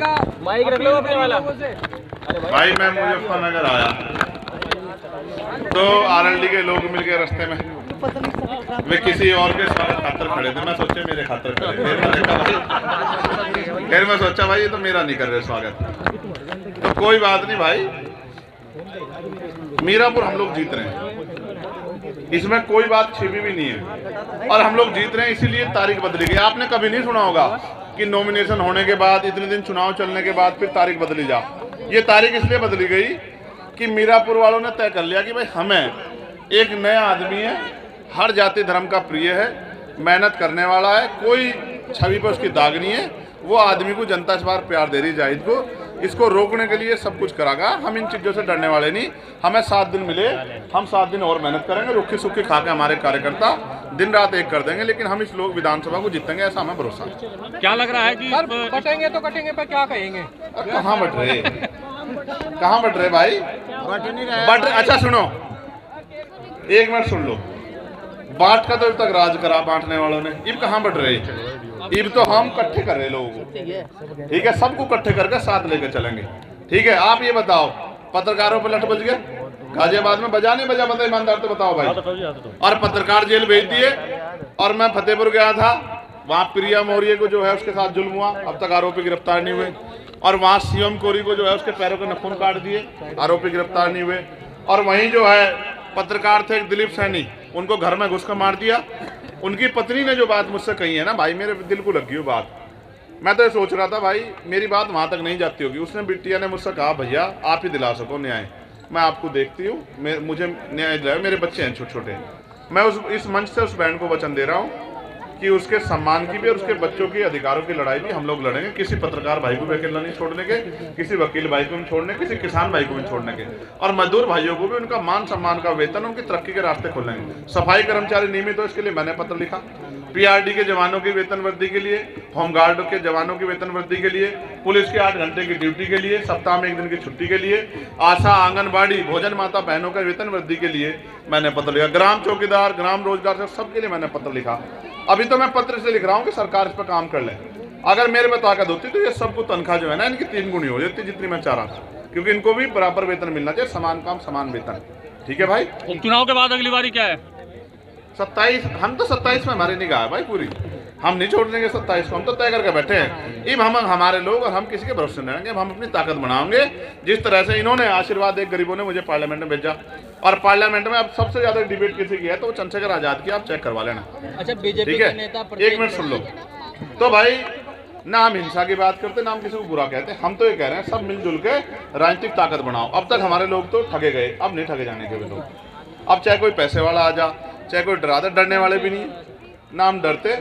का माइक रख लो अपने वाला। भाई मैं मुजफ्फरनगर आया तो आरएलडी के लोग मिलके रास्ते में वे किसी और के खातर खड़े थे। मैं सोचे मेरे खातर खड़े, फिर मैं सोचा भाई ये तो मेरा नहीं कर रहे स्वागत। तो कोई बात नहीं भाई, मीरापुर हम लोग जीत रहे हैं, इसमें कोई बात छिपी भी नहीं है। और हम लोग जीत रहे हैं इसीलिए तारीख बदली गई। आपने कभी नहीं सुना होगा कि नॉमिनेशन होने के बाद इतने दिन चुनाव चलने के बाद फिर तारीख बदली जा। ये तारीख इसलिए बदली गई कि मीरापुर वालों ने तय कर लिया कि भाई हमें एक नया आदमी है, हर जाति धर्म का प्रिय है, मेहनत करने वाला है, कोई छवि पर उसकी दाग नहीं है, वो आदमी को जनता इस बार प्यार दे रही जाहिद को। इसको रोकने के लिए सब कुछ करागा। हम इन चीज़ों से डरने वाले नहीं। हमें 7 दिन मिले, हम 7 दिन और मेहनत करेंगे, रुखी सुखी खा के हमारे कार्यकर्ता दिन रात एक कर देंगे, लेकिन हम इस लोग विधानसभा को जीतेंगे, ऐसा हमें भरोसा है। क्या लग रहा है कि कटेंगे तो कटेंगे, पर क्या कहेंगे? कहाँ बट रहे, कहाँ बट रहे भाई, बट अच्छा सुनो, एक मिनट सुन लो। बांट का तो अब तक राज करा बांटने वालों ने, इब कहाँ बट रहे, इब तो हम इकट्ठे कर रहे लोगों को। ठीक है, सबको इकट्ठे करके साथ लेकर चलेंगे। ठीक है, आप ये बताओ, पत्रकारों पर लठ बज गए गाजियाबाद में, बजा नहीं बजा, बताओ ईमानदार तो बताओ भाई। और पत्रकार जेल भेज दिए। और मैं फतेहपुर गया था, वहाँ प्रिया मौर्य को जो है उसके साथ जुल्म हुआ, अब तक आरोपी गिरफ्तार नहीं हुए। और वहाँ सीएम कोरी को जो है उसके पैरों के नखून काट दिए, आरोपी गिरफ्तार नहीं हुए। और वहीं जो है पत्रकार थे दिलीप सैनी, उनको घर में घुसकर मार दिया। उनकी पत्नी ने जो बात मुझसे कही है ना भाई, मेरे दिल को लगी वो बात। मैं तो ये सोच रहा था भाई मेरी बात वहाँ तक नहीं जाती होगी। उसने बिटिया ने मुझसे कहा भैया आप ही दिला सको न्याय, मैं आपको देखती हूँ, मुझे न्याय दिलाओ, मेरे बच्चे हैं छोटे छोटे। मैं इस मंच से उस बहन को वचन दे रहा हूँ कि उसके सम्मान की भी और उसके बच्चों के अधिकारों की लड़ाई भी हम लोग लड़ेंगे। किसी पत्रकार भाई को भी अकेला नहीं छोड़ने के, किसी वकील भाई को भी छोड़ने, किसी किसान भाई को भी छोड़ने के, और मजदूर भाइयों को भी उनका मान सम्मान का वेतन, उनकी तरक्की के रास्ते खोलेंगे। सफाई कर्मचारी नियमित हो इसके लिए मैंने पत्र लिखा, पीआरडी के जवानों की वेतन वृद्धि के लिए, होमगार्ड के जवानों की वेतन वृद्धि के लिए, पुलिस के 8 घंटे की ड्यूटी के लिए, सप्ताह में 1 दिन की छुट्टी के लिए, आशा आंगनबाड़ी भोजन माता बहनों का वेतन वृद्धि के लिए मैंने पत्र लिखा, ग्राम चौकीदार ग्राम रोजगार से सबके लिए मैंने पत्र लिखा। अभी तो मैं पत्र से लिख रहा हूँ कि सरकार इस पर काम कर ले। अगर मेरे में ताकत होती तो ये सबको तनख्वाह जो है ना इनकी 3 गुनी हो जाती जितनी मैं चाह रहा था, क्योंकि इनको भी बराबर वेतन मिलना चाहिए, समान काम समान वेतन। ठीक है भाई, चुनाव के बाद अगली बारी क्या है? 27, हम तो 27 में हमारी निगाह है भाई पूरी, हम नहीं छोड़ देंगे 27 को, हम तो तय करके बैठे हैं। अब हम हमारे लोग और हम किसी के भरोसे नहीं रहेंगे, हम अपनी ताकत बनाएंगे। जिस तरह से इन्होंने आशीर्वाद एक गरीबों ने मुझे पार्लियामेंट में भेजा, और पार्लियामेंट में अब सबसे ज्यादा डिबेट किसी की है तो वो चंद्रशेखर आजाद की, आप चेक करवा लेना। अच्छा, बीजेपी के नेता, एक मिनट सुन लो। तो भाई ना हम हिंसा की बात करते ना हम किसी को बुरा कहते, हम तो ये कह रहे हैं सब मिलजुल के राजनीतिक ताकत बनाओ। अब तक हमारे लोग तो ठगे गए, अब नहीं ठगे जाने के लोग। अब चाहे कोई पैसे वाला आ जा, चाहे कोई डरा दे, डरने वाले भी नहीं, ना हम डरते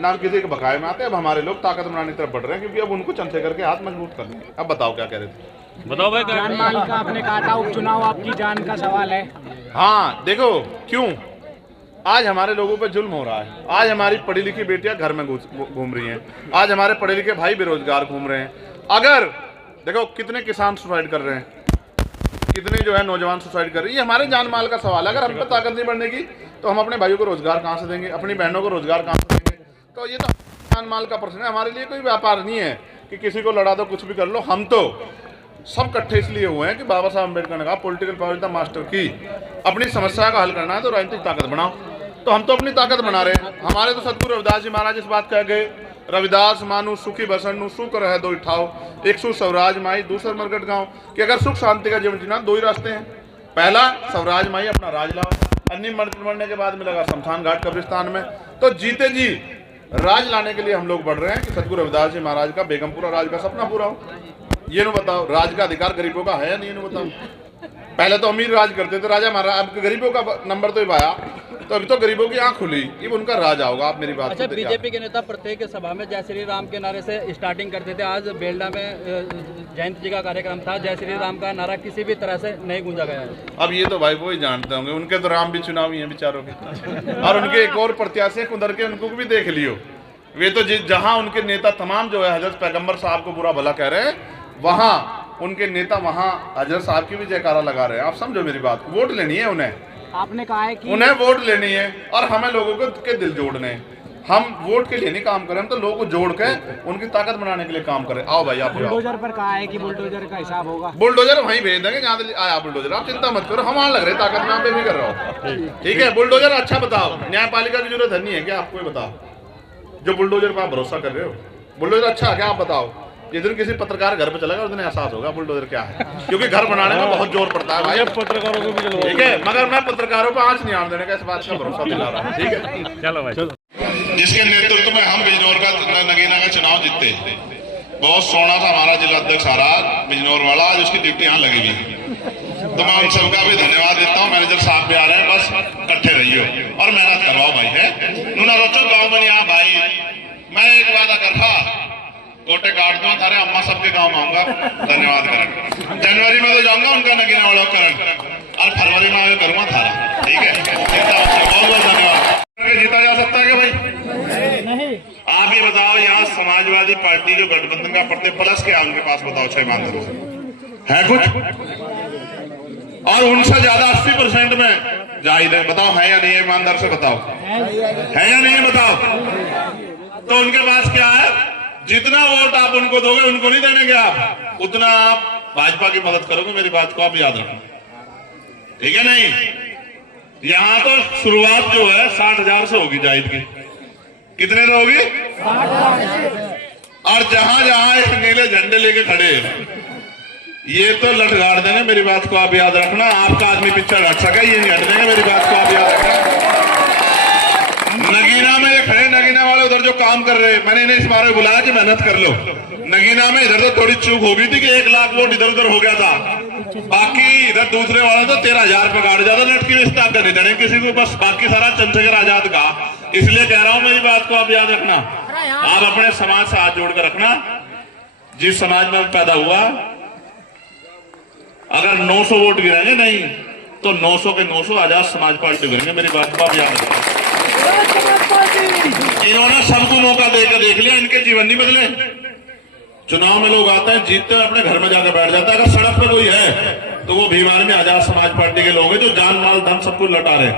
ना हम किसी के बकाये में आते। अब हमारे लोग ताकत बनाने की तरफ बढ़ रहे हैं, क्योंकि अब उनको चंद्रशेखर के हाथ मजबूत कर देंगे। अब बताओ क्या कह रहे थे? बताओ भाई। जान माल का आपने कहा था, उपचुनाव आपकी जान का सवाल है। हाँ देखो क्यों आज हमारे लोगों पे जुल्म हो रहा है। आज हमारी पढ़ी लिखी बेटियां घर में घूम रही हैं, आज हमारे पढ़े लिखे भाई बेरोजगार घूम रहे हैं। अगर देखो कितने किसान सुसाइड कर रहे हैं, कितने जो है नौजवान सुसाइड कर रही है, ये हमारे जान माल का सवाल है। अगर हम पे ताकत नहीं बढ़ने की तो हम अपने भाइयों को रोजगार कहाँ से देंगे, अपनी बहनों को रोजगार कहाँ से देंगे? तो ये तो जान माल का प्रश्न है, हमारे लिए कोई व्यापार नहीं है कि किसी को लड़ा दो कुछ भी कर लो। हम तो सब इकट्ठे इसलिए हुए हैं कि बाबा साहब अम्बेडकर ने कहा political power is the master की, अपनी समस्या का हल करना है तो राजनीतिक ताकत बनाओ। तो हम तो अपनी ताकत बना रहे हैं। हमारे तो सतगुरु रविदास जी महाराज इस बात कह गए, रविदास मानु सुखी बसन सुख रह दो ठाओ, एक सु स्वराज माई दूसर मरगट गाँव, कि अगर सुख शांति का जीवन जीना 2 ही रास्ते हैं। पहला स्वराज माई अपना राज लाओ, अन्य मरने के बाद मिलेगा शमशान घाट कब्रिस्तान में। तो जीते जी राज लाने के लिए हम लोग बढ़ रहे हैं कि सतगुरु रविदास जी महाराज का बेगमपुरा राज का सपना पूरा हो। ये नो बताओ राज का अधिकार गरीबों का है या नहीं? बताओ, पहले तो अमीर राज करते थे राजा महाराज, अब गरीबों का नंबर तो आया, तो अभी तो गरीबों की आंख खुली, अब उनका राज आओगा। आप मेरी बात। अच्छा, बीजेपी के नेता प्रत्येक सभा में जय श्री राम के नारे से स्टार्टिंग करते थे। आज बेलडा में जयंत जी का कार्यक्रम था, जय श्री राम का नारा किसी भी तरह से नहीं गूंजा गया है। अब ये तो भाई वो ही जानते होंगे, उनके तो राम भी चुनावी हैं बेचारों के, और उनके एक और प्रत्याशी कुंदर के, उनको भी देख लियो। वे तो जहाँ उनके नेता तमाम जो है हजरत पैगम्बर साहब को बुरा भला कह रहे हैं, वहाँ उनके नेता वहाँ हजरत साहब की भी जयकारा लगा रहे हैं। आप समझो मेरी बात, वोट लेनी है उन्हें, आपने कहा है कि उन्हें वोट लेनी है और हमें लोगों को के दिल जोड़ने हैं। हम वोट के लिए नहीं काम करें, हम तो लोगों को जोड़ के उनकी ताकत बढ़ाने के लिए काम करें। आओ भाई आप बुलडोजर पर कहा है कि बुलडोजर का हिसाब होगा। बुलडोजर वहीं भेज देंगे जहाँ से आया बुलडोजर, आप चिंता मत करो, हम वहाँ लग रहे ताकत में, पे भी कर रहा हूँ। ठीक है बुलडोजर अच्छा बताओ, न्यायपालिका की जरूरत नहीं है क्या आपको? बताओ जो बुलडोजर पर आप भरोसा कर रहे हो, बुलडोजर अच्छा है क्या आप बताओ? जिस दिन किसी पत्रकार घर पे चलेगा उस दिन एहसास होगा बुलडोजर क्या है, क्योंकि घर बनाने में बहुत जोर पड़ता है भाई पत्रकारों को भी। ठीक है मगर मैं पत्रकारों पर आंच नहीं आने देने का, इस बात का भरोसा दिला रहा हूँ। ठीक है चलो भाई। जिसके नेतृत्व में हम बिजनौर का नगीना का चुनाव जीतते, बहुत सोना था हमारा जिला अध्यक्ष आ रहा बिजनौर वाला, आज उसकी ड्यूटी यहाँ लगी हुई। तो मैं उन सबका भी धन्यवाद देता हूँ। मैनेजर साहब भी आ रहे हैं, बस इकट्ठे रहियो और मेहनत करवाओ भाई है नूना रोचो गाँव में यहाँ भाई। मैं एक वादा कर था गोटे काट दूं थारे अम्मा सबके गाँव में आऊंगा, धन्यवाद करें। जनवरी में तो जाऊंगा उनका नगीना वाला करण, और फरवरी में आगे करूंगा थारा। ठीक है बहुत बहुत धन्यवाद। जीता जा सकता है क्या भाई? नहीं। आप ये बताओ यहाँ समाजवादी पार्टी जो गठबंधन का पड़ते प्लस क्या उनके पास बताओ 6 ईमानदारों से है कुछ? और उनसे ज्यादा 80% में जाहिर है, बताओ है या नहीं है? ईमानदार से बताओ है या नहीं है बताओ। तो उनके पास क्या है? जितना वोट आप उनको दोगे उनको नहीं देने के आप, उतना आप भाजपा की मदद करोगे। मेरी बात को आप याद रखना, ठीक है? नहीं यहाँ तो शुरुआत जो है 60,000 से होगी जाहिद की। कितने से होगी? 60,000। और जहां जहां एक नीले झंडे लेके खड़े ये तो लटगाड़ देंगे। मेरी बात को आप याद रखना, आपका आदमी पीछे हट सका ये नहीं हट देंगे। मेरी बात को आप याद रखना। नगीना में ये खड़े नगीना वाले उधर जो काम कर रहे हैं, मैंने इन्हें इस बारे बुलाया कि मेहनत कर लो। नगीना में इधर तो थोड़ी चूक हो गई थी कि 1 लाख वोट इधर उधर हो गया था, बाकी इधर दूसरे वाला तो 13,000 पे गाड़ ज्यादा लटकी रिश्ता कर नहीं देने किसी को, बस बाकी सारा चंद्रशेखर आजाद का। इसलिए कह रहा हूं मेरी बात को आप याद रखना। आप अपने समाज से हाथ जोड़ कर रखना। जिस समाज में पैदा हुआ, अगर 900 वोट गिरेंगे नहीं तो 900 के 900 आजाद समाज पार्टी गिरेंगे। मेरी बात को आप याद रखना। इन्होंने सबको मौका देकर देख लिया, इनके जीवन नहीं बदले। चुनाव में लोग आते हैं, जीतते हैं, अपने घर में जाकर बैठ जाता है। अगर सड़क पर कोई है तो वो बीमार में आजाद समाज पार्टी के लोग हैं जो जान माल धन सब कुछ लौटा रहे।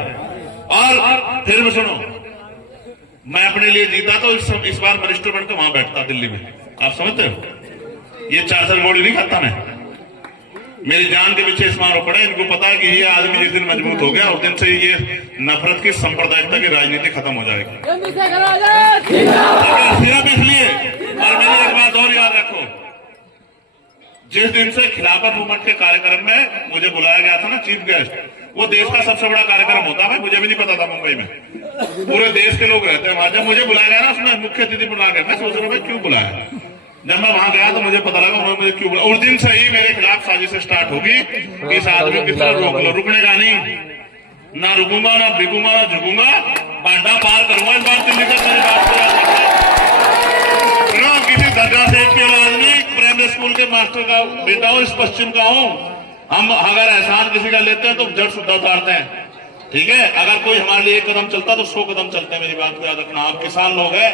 और फिर भी सुनो, मैं अपने लिए जीता तो इस बार मिनिस्टर बनकर वहां बैठता दिल्ली में। आप समझते हो? ये 4 गोली नहीं खाता मैं, मेरी जान के पीछे इस बार पड़े। इनको पता है कि ये आदमी जिस दिन मजबूत हो गया उस दिन से ये नफरत की सांप्रदायिकता की राजनीति खत्म हो जाएगी। सिर्फ इसलिए, और मेरी एक बात और याद रखो, जिस दिन से खिलाफत मूवमेंट के कार्यक्रम में मुझे बुलाया गया था ना चीफ गेस्ट, वो देश का सबसे बड़ा कार्यक्रम होता है। मुझे भी नहीं पता था, मुंबई में पूरे देश के लोग रहते हैं वहां। जब मुझे बुलाया गया ना उसमें मुख्य अतिथि बुला गया, मैं सोच रहा हूँ क्यों बुलाया। जब मैं वहां गया तो मुझे पता लगा उन्होंने मुझे क्यों बुलाया। उस दिन से ही मेरे खिलाफ साजिश स्टार्ट होगी कि इस आदमी को किस तरह रोक लो। रुकने का नहीं, ना रुकूंगा, ना बिकूंगा, ना झुकूंगा, बांटा पार करूंगा। इस बात दिल्ली का मेरी बात किसी धर्रा सेठ की आवाज नहीं, प्राइमरी स्कूल के मास्टर का बेटा हूं, इस पश्चिम का हूं। हम अगर एहसान किसी का लेते हैं तो जड़ सुद्धा उतारते हैं। ठीक है? अगर कोई हमारे लिए 1 कदम चलता तो 100 कदम चलते हैं। मेरी बात को याद रखना। आप किसान लोग हैं,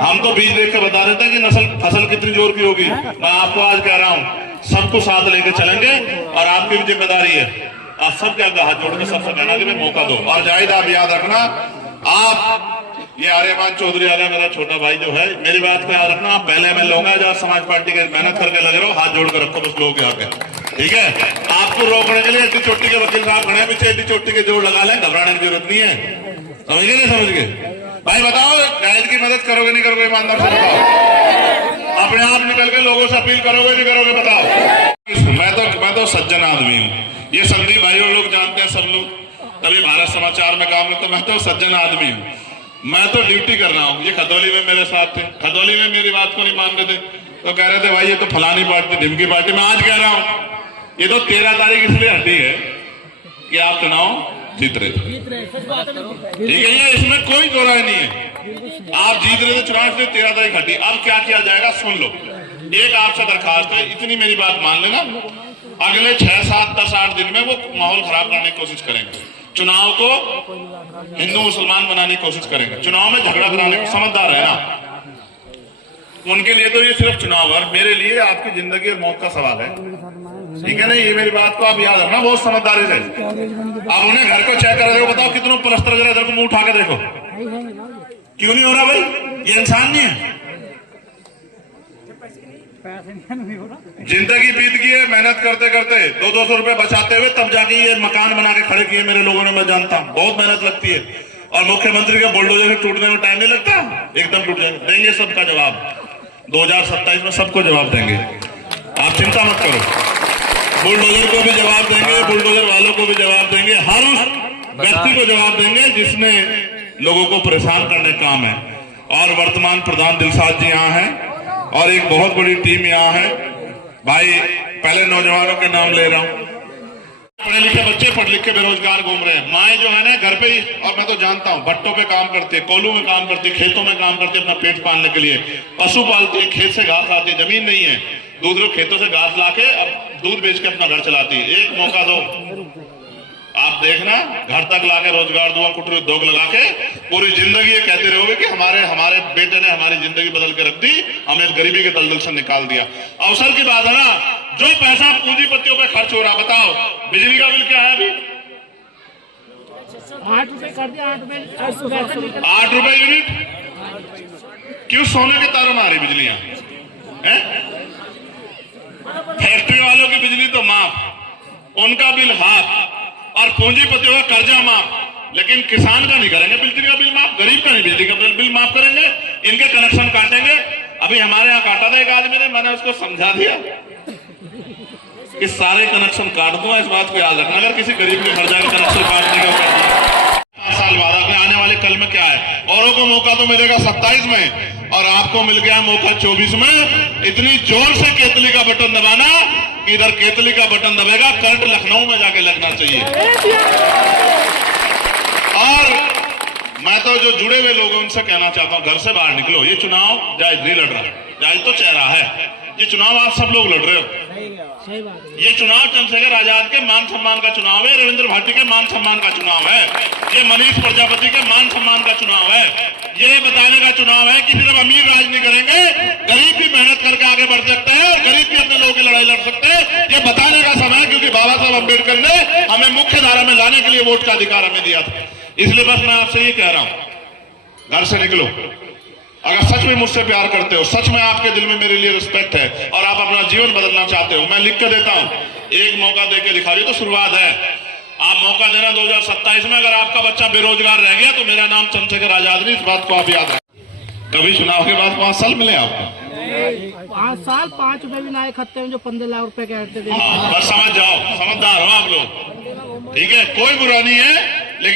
हम तो बीज देख के बता देते हैं कि फसल कितनी जोर की होगी। मैं आपको आज कह रहा हूं सबको साथ लेके चलेंगे और आपकी भी जिम्मेदारी है। आप सब क्या हाथ जोड़ के सबसे कहना कि मैं मौका दो। और जाहिद आप याद रखना, आप ये आर्यमान चौधरी आ गया मेरा छोटा भाई जो है, मेरी बात को याद रखना। आप पहले में लोग जहाँ समाज पार्टी के मेहनत करके लगे रहो, हाथ जोड़ कर रखो बस लोग यहाँ पे। ठीक है? आपको रोकने के लिए एड्डी चोटी के वकील साहब खड़े हैं पीछे, एड्डी चोटी के जोड़ लगा लें, घबराने की जरूरत नहीं है। समझ गए? नहीं समझ गए? भाई बताओ, जाहिद की मदद करोगे नहीं करोगे? ईमानदार से बताओ। अपने आप निकल के लोगों से अपील करोगे नहीं करोगे? बताओ। मैं तो सज्जन आदमी हूँ, ये संदीप भाई और लोग जानते हैं, सब लोग कभी भारत समाचार में काम है, तो मैं तो सज्जन आदमी हूँ। मैं तो ड्यूटी कर रहा हूँ। ये खतौली में मेरे साथ थे, खतौली में मेरी बात को नहीं मान रहे थे, तो कह रहे थे भाई ये तो फलानी पार्टी, ढिमकी पार्टी। मैं आज कह रहा हूँ ये तो 13 तारीख इसलिए हटी है कि आप चुनाव जीत रहे थे। ठीक है? ये इसमें कोई दो राय नहीं है। आप जीत रहे थे चुनाव से, 13 तारीख हटी। अब क्या किया जाएगा सुन लो। एक आपसे दरखास्त है, इतनी मेरी बात मान लेना, अगले 6, 7, 10, 8 दिन में वो माहौल खराब करने की कोशिश करेंगे, चुनाव को हिंदू मुसलमान बनाने की कोशिश करेंगे, चुनाव में झगड़ा कराने को। समझदार है ना? उनके लिए तो ये सिर्फ चुनाव है, मेरे लिए आपकी जिंदगी और मौत का सवाल है। ठीक है ना? ये मेरी बात को आप याद रखना बहुत समझदारी से। आप उन्हें घर को चेक कर देखो, बताओ कितनों प्लस्तर जरा इधर को मुंह उठा के देखो, क्यों नहीं हो रहा भाई? ये इंसान नहीं है? जिंदगी बीत गई है मेहनत करते करते, 200 रुपए बचाते हुए, तब जाके ये मकान बना के खड़े किए मेरे लोगों ने, मैं जानता हूं बहुत मेहनत लगती है। और मुख्यमंत्री के बुलडोजर से टूटने में टाइम नहीं लगता, एकदम टूट जाएंगे। देंगे सबका जवाब, 2027 में सबको जवाब देंगे, आप चिंता मत करो। बुलडोजर को भी जवाब देंगे, बुलडोजर वालों को भी जवाब देंगे, हर उस व्यक्ति को जवाब देंगे जिसने लोगों को परेशान करने का काम है। और वर्तमान प्रधान दिलसाद जी यहाँ हैं और एक बहुत बड़ी टीम यहाँ है। भाई पहले नौजवानों के नाम ले रहा हूँ। पढ़े लिखे बच्चे पढ़ लिख के बेरोजगार घूम रहे हैं। माएँ जो है ना घर पे ही, और मैं तो जानता हूँ, भट्टों पे काम करती है, कोल्हू में काम करती है, खेतों में काम करती है अपना पेट पालने के लिए, पशु पालती है, खेत से घास लाती है, जमीन नहीं है, दूध खेतों से घास लाके अब दूध बेच के अपना घर चलाती है। एक मौका दो, आप देखना, घर तक लाके रोजगार दूंगा, कुटीर उद्योग लगा के पूरी जिंदगी ये कहते रहोगे कि हमारे बेटे ने हमारी जिंदगी बदल के रख दी, हमें गरीबी के दलदल से निकाल दिया। अवसर की बात है ना, जो पैसा पूंजीपतियों पे खर्च हो रहा, बताओ बिजली का बिल क्या है अभी? 8 रुपए कर दिया, 8 रुपए यूनिट। क्यों सोने के तारों में आ रही बिजलियां हैं? फैक्ट्री वालों की बिजली तो माफ, उनका बिल हाफ, और पूंजीपतियों का कर्जा माफ, लेकिन किसान का नहीं करेंगे बिजली का बिल माफ, गरीब का नहीं बिजली का बिल माफ करेंगे, इनके कनेक्शन काटेंगे। अभी हमारे यहाँ काटा था एक आदमी ने, मैंने उसको समझा दिया कि सारे कनेक्शन काट दूंगा, इस बात को याद रखना, अगर किसी गरीब के घर जाकर कनेक्शन काटने का 5 साल बाद अपने आने वाले कल में क्या है। औरों को मौका तो मिलेगा 27 में, और आपको मिल गया मौका 24 में। इतनी जोर से केतली का बटन दबाना कि इधर केतली का बटन दबेगा, करंट लखनऊ में जाके लगना चाहिए। और मैं तो जो जुड़े हुए लोग हैं उनसे कहना चाहता हूं, घर से बाहर निकलो। ये चुनाव जायज नहीं लड़ रहा, जायज तो चेहरा है, ये चुनाव आप सब लोग लड़ रहे हो। ये चुनाव चंद्रशेखर आजाद के मान सम्मान का चुनाव है, रविंद्र भारती के मान सम्मान का चुनाव है, ये मनीष प्रजापति के मान सम्मान का चुनाव है। ये बताने का चुनाव है कि सिर्फ अमीर राज नहीं करेंगे, गरीब भी मेहनत करके आगे बढ़ सकते हैं, गरीब भी अपने लोगों की लड़ाई लड़ सकते हैं। ये बताने का समय है, क्योंकि बाबा साहब अम्बेडकर ने हमें मुख्य धारा में लाने के लिए वोट का अधिकार हमें दिया था। इसलिए बस मैं आपसे ये कह रहा हूं, घर से निकलो। अगर सच में मुझसे प्यार करते हो, सच में आपके दिल में मेरे लिए रिस्पेक्ट है और आप अपना जीवन बदलना चाहते हो, मैं लिख के देता हूं, एक मौका देके दिखा रही, तो शुरुआत है। आप मौका देना 2027 में। अगर आपका बच्चा बेरोजगार रह गया तो मेरा नाम चंद्रशेखर आजाद नहीं, इस बात को आप याद रखें। कभी चुनाव के बाद 5 साल मिले आपको? 5 साल 5 रुपए भी लाए खत्ते में, जो 15 लाख रुपए कहते थे। बस समझ जाओ, समझदार हो आप लोग, ठीक है, कोई बुरा नहीं है, लेकिन